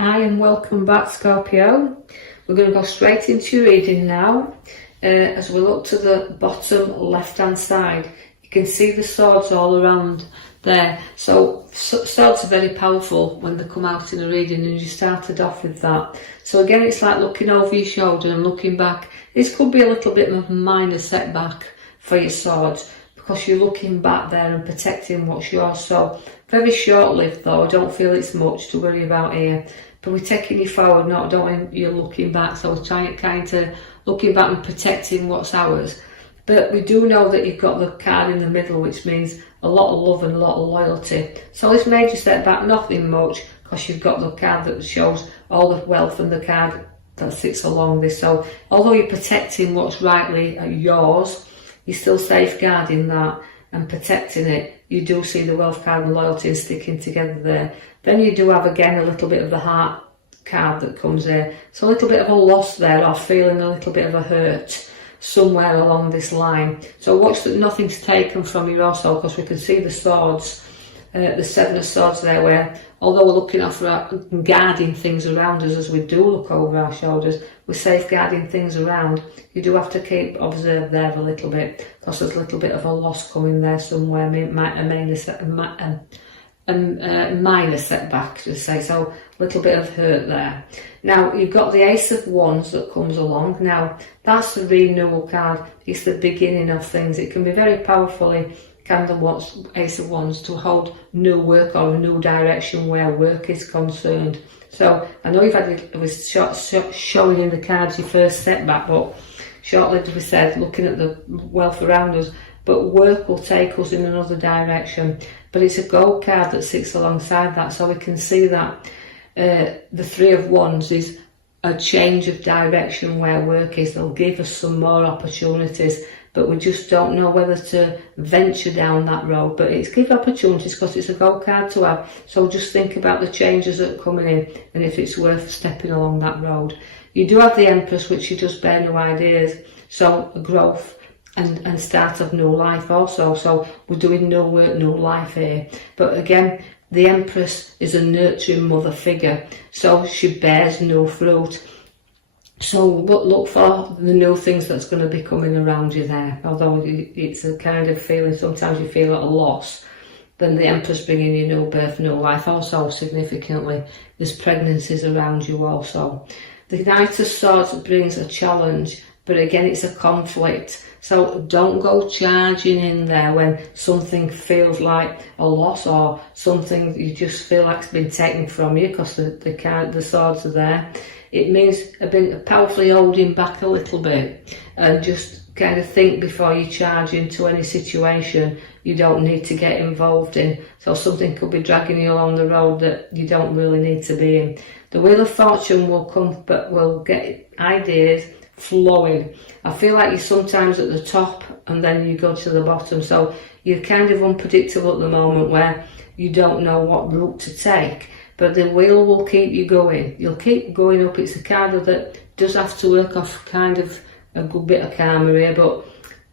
Hi and welcome back, Scorpio. We're going to go straight into your reading now. As we look to the bottom left hand side, you can see the swords all around there. So swords are very powerful when they come out in a reading, and you started off with that. So again, it's like looking over your shoulder and looking back. This could be a little bit of a minor setback for your swords, because you're looking back there and protecting what's yours. So very short-lived though, I don't feel it's much to worry about here. But we're taking you forward, not you're looking back. So we're trying kind of looking back and protecting what's ours. But we do know that you've got the card in the middle, which means a lot of love and a lot of loyalty. So this major setback, nothing much, because you've got the card that shows all the wealth and the card that sits along this. So although you're protecting what's rightly yours, you're still safeguarding that and protecting it. You do see the wealth card and loyalty and sticking together there. Then you do have again a little bit of the heart card that comes there. So a little bit of a loss there, or feeling a little bit of a hurt somewhere along this line. So watch that nothing's taken from you also, because we can see the swords, the seven of swords there, where although we're looking out for and guarding things around us as we do look over our shoulders, we're safeguarding things around. You do have to keep observe there a little bit, because there's a little bit of a loss coming there somewhere, a minor setback, just say, so a little bit of hurt there. Now you've got the Ace of Wands that comes along. Now that's the renewal card. It's the beginning of things. It can be very powerfully kind of what's Ace of Wands to hold new work or a new direction where work is concerned. So I know you've had it was showing in the cards your first setback, but short-lived, we said, looking at the wealth around us, but work will take us in another direction. But it's a gold card that sits alongside that, so we can see that the Three of Wands is a change of direction where work is. They'll give us some more opportunities, but we just don't know whether to venture down that road. But it's give opportunities, because it's a gold card to have. So just think about the changes that are coming in and if it's worth stepping along that road. You do have the Empress, which you just bear new ideas. So a growth and start of new life also. So we're doing new work, new life here. But again, the Empress is a nurturing mother figure, so she bears new fruit. So look for the new things that's going to be coming around you there. Although it's a kind of feeling, sometimes you feel at a loss, then the Empress bringing you new birth, new life. Also significantly, there's pregnancies around you also. The Knight of Swords brings a challenge, but again it's a conflict. So don't go charging in there when something feels like a loss, or something you just feel like it's been taken from you, because the swords are there. It means a bit powerfully holding back a little bit, and just kind of think before you charge into any situation you don't need to get involved in. So something could be dragging you along the road that you don't really need to be in. The Wheel of Fortune will come, but will get ideas flowing. I feel like you're sometimes at the top and then you go to the bottom, so you're kind of unpredictable at the moment where you don't know what route to take, but the wheel will keep you going. You'll keep going up. It's a card that does have to work off kind of a good bit of karma here, but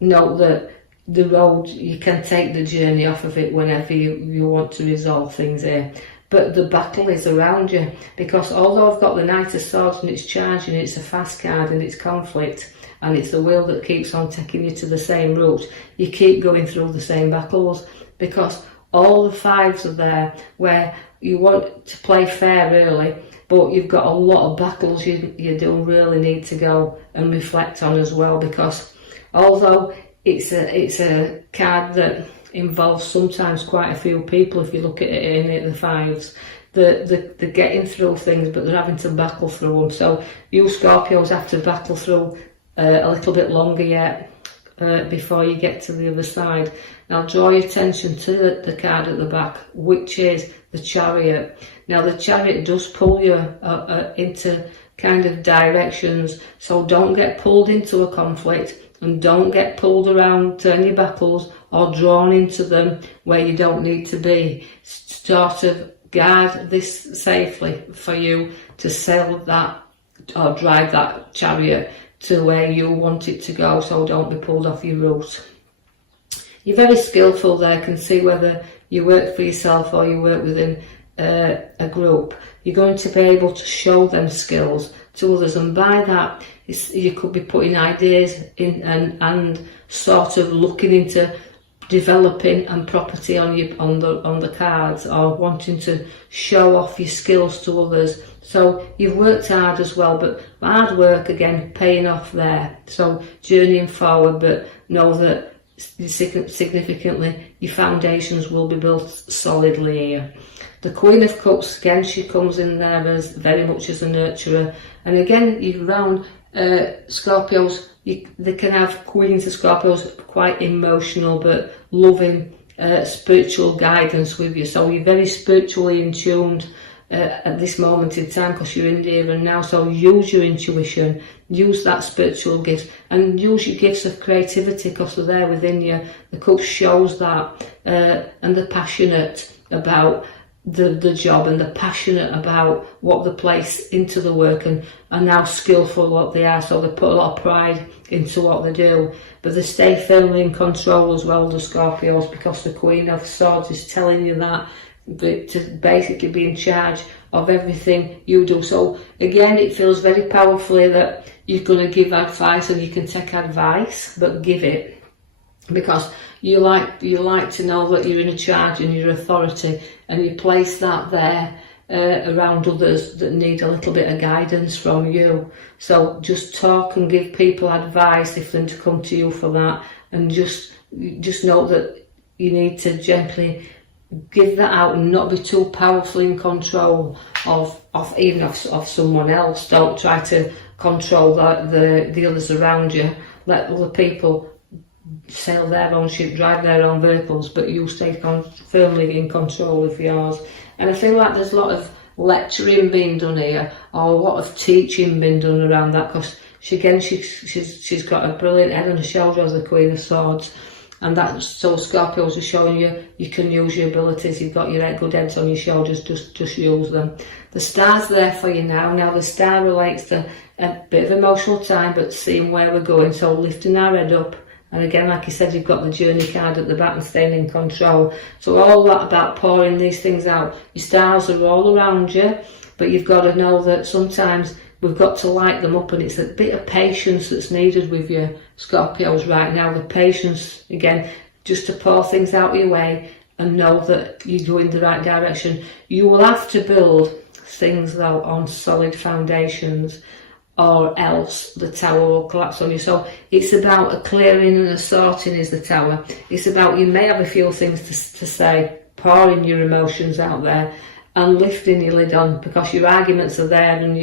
note that the road, you can take the journey off of it whenever you want to resolve things here. But the battle is around you, because although I've got the Knight of Swords and it's charging, it's a fast card and it's conflict, and it's the wheel that keeps on taking you to the same route, you keep going through the same battles, because all the fives are there where you want to play fair really, but you've got a lot of battles you do really need to go and reflect on as well, because although it's a card that involves sometimes quite a few people, if you look at it in the fives, they're getting through things, but they're having to battle through them. So you Scorpios have to battle through a little bit longer yet before you get to the other side. Now draw your attention to the card at the back, which is the Chariot. Now the Chariot does pull you into kind of directions, so don't get pulled into a conflict, and don't get pulled around to any battles or drawn into them where you don't need to be. Sort of guard this safely for you to sail that or drive that chariot to where you want it to go, so don't be pulled off your route. You're very skillful there, can see whether you work for yourself or you work within a group, you're going to be able to show them skills to others, and by that you could be putting ideas in and sort of looking into developing and property on the cards, or wanting to show off your skills to others. So you've worked hard as well, but hard work again paying off there. So journeying forward, but know that significantly your foundations will be built solidly here. The Queen of Cups, again, she comes in there as very much as a nurturer, and again you round Scorpios, they can have Queens of Scorpios quite emotional but loving spiritual guidance with you, so you're very spiritually in tuned at this moment in time because you're in the here and now. So use your intuition, use that spiritual gift, and use your gifts of creativity because they're there within you. The Cup shows that, and they're passionate about the job, and they're passionate about what they place into the work, and are now skillful what they are, so they put a lot of pride into what they do, but they stay firmly in control as well, the Scorpios, because the Queen of Swords is telling you that, but to basically be in charge of everything you do. So again, it feels very powerfully that you're going to give advice, and you can take advice, but give it, because you like to know that you're in charge and you're authority, and you place that there around others that need a little bit of guidance from you. So just talk and give people advice if they're to come to you for that, and just know that you need to gently give that out and not be too powerfully in control of someone else. Don't try to control the others around you. Let other people sail their own ship, drive their own vehicles, but you stay firmly in control of yours. And I feel like there's a lot of lecturing being done here, or a lot of teaching being done around that, because she's got a brilliant head on her shoulder as the Queen of Swords, and that, so Scorpios are showing you can use your abilities. You've got your good heads on your shoulders, just use them. The star's there for you now. Now the star relates to a bit of emotional time, but seeing where we're going, so lifting our head up. And again, like you said, you've got the journey card at the back and staying in control. So all that about pouring these things out. Your stars are all around you, but you've got to know that sometimes we've got to light them up, and it's a bit of patience that's needed with your Scorpios right now. The patience, again, just to pour things out your way and know that you go in the right direction. You will have to build things though on solid foundations, or else the tower will collapse on you. So it's about a clearing and a sorting is the tower. It's about, you may have a few things to say, pouring your emotions out there and lifting your lid on, because your arguments are there, and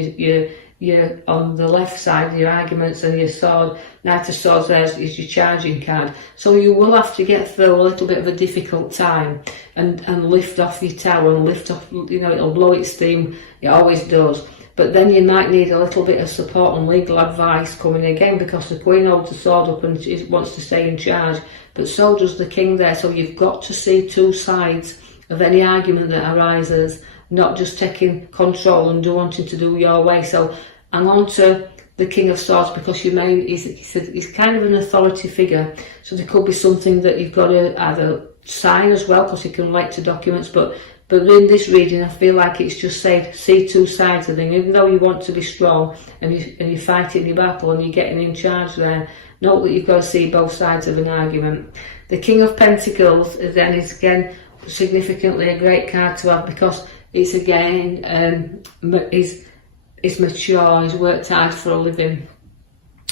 you're on the left side, your arguments, and your sword, Knight of Swords there is your charging card. So you will have to get through a little bit of a difficult time and lift off your tower, and lift off, it'll blow its steam, it always does. But then you might need a little bit of support and legal advice coming again, because the Queen holds the sword up and she wants to stay in charge, but so does the King there. So you've got to see two sides of any argument that arises, not just taking control and wanting to do your way. So hang on to the King of Swords, because he's kind of an authority figure. So there could be something that you've got to either sign as well, because he can relate to documents, but in this reading, I feel like it's just said, see two sides of things. Even though you want to be strong and you're fighting your battle and you're getting in charge there, note that you've got to see both sides of an argument. The King of Pentacles then is again significantly a great card to have, because it's again, he's mature, he's worked hard for a living,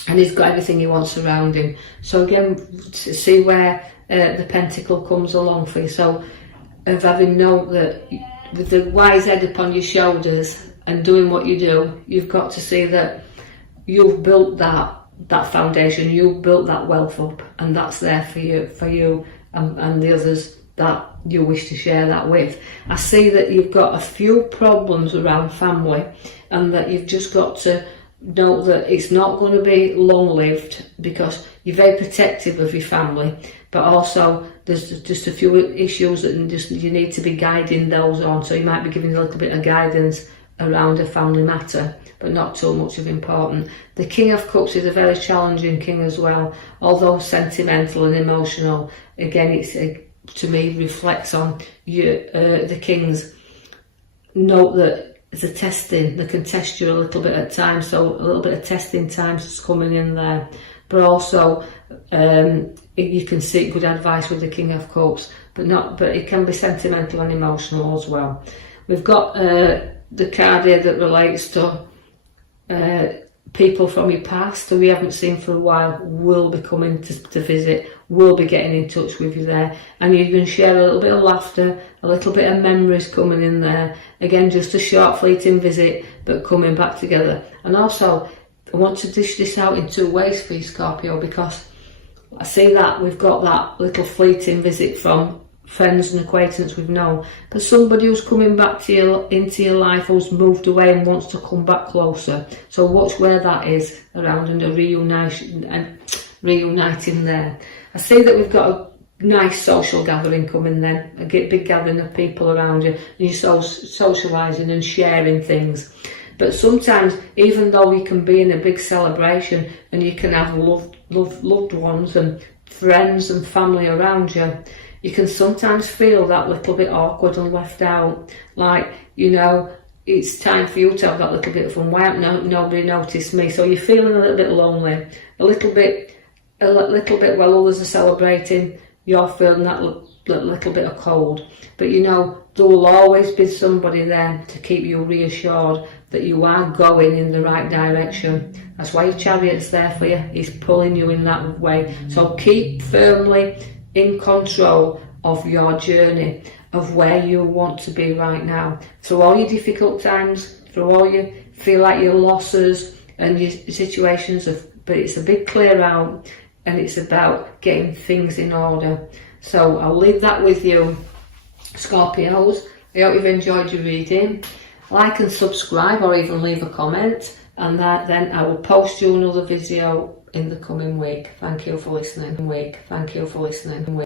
and he's got everything he wants around him. So again, see where the pentacle comes along for you. So of having known that with the wise head upon your shoulders and doing what you do, you've got to see that you've built that foundation, you've built that wealth up, and that's there for you and the others that you wish to share that with. I see that you've got a few problems around family, and that you've just got to know that it's not going to be long-lived, because you're very protective of your family, but also there's just a few issues that you need to be guiding those on. So you might be giving a little bit of guidance around a family matter, but not too much of important. The King of Cups is a very challenging king as well, although sentimental and emotional. Again, it's to me reflects on the king's note that it's a testing, they can test you a little bit at times, so a little bit of testing times is coming in there. But also you can seek good advice with the King of Cups, but it can be sentimental and emotional as well. We've got the card here that relates to people from your past who we haven't seen for a while will be coming to visit, will be getting in touch with you there, and you can share a little bit of laughter, a little bit of memories coming in there. Again, just a short fleeting visit, but coming back together. And also, I want to dish this out in two ways for you, Scorpio, because I see that we've got that little fleeting visit from friends and acquaintances we've known, but somebody who's coming back to you, into your life, who's moved away and wants to come back closer. So watch where that is around, and a reuniting there. I see that we've got a nice social gathering coming then, a big gathering of people around you, and you're socialising and sharing things. But sometimes, even though you can be in a big celebration and you can have loved ones and friends and family around you, you can sometimes feel that little bit awkward and left out. Like, you know, it's time for you to have that little bit of fun. Why haven't nobody noticed me? So you're feeling a little bit lonely, a little bit while others are celebrating, you're feeling that little bit of cold. But you know, there will always be somebody there to keep you reassured that you are going in the right direction. That's why your Chariot's there for you. He's pulling you in that way. So keep firmly in control of your journey, of where you want to be right now. Through all your difficult times, through all you feel like your losses and your situations, but it's a big clear out, and it's about getting things in order. So I'll leave that with you, Scorpios. I hope you've enjoyed your reading. Like and subscribe, or even leave a comment, and then I will post you another video in the coming week. Thank you for listening.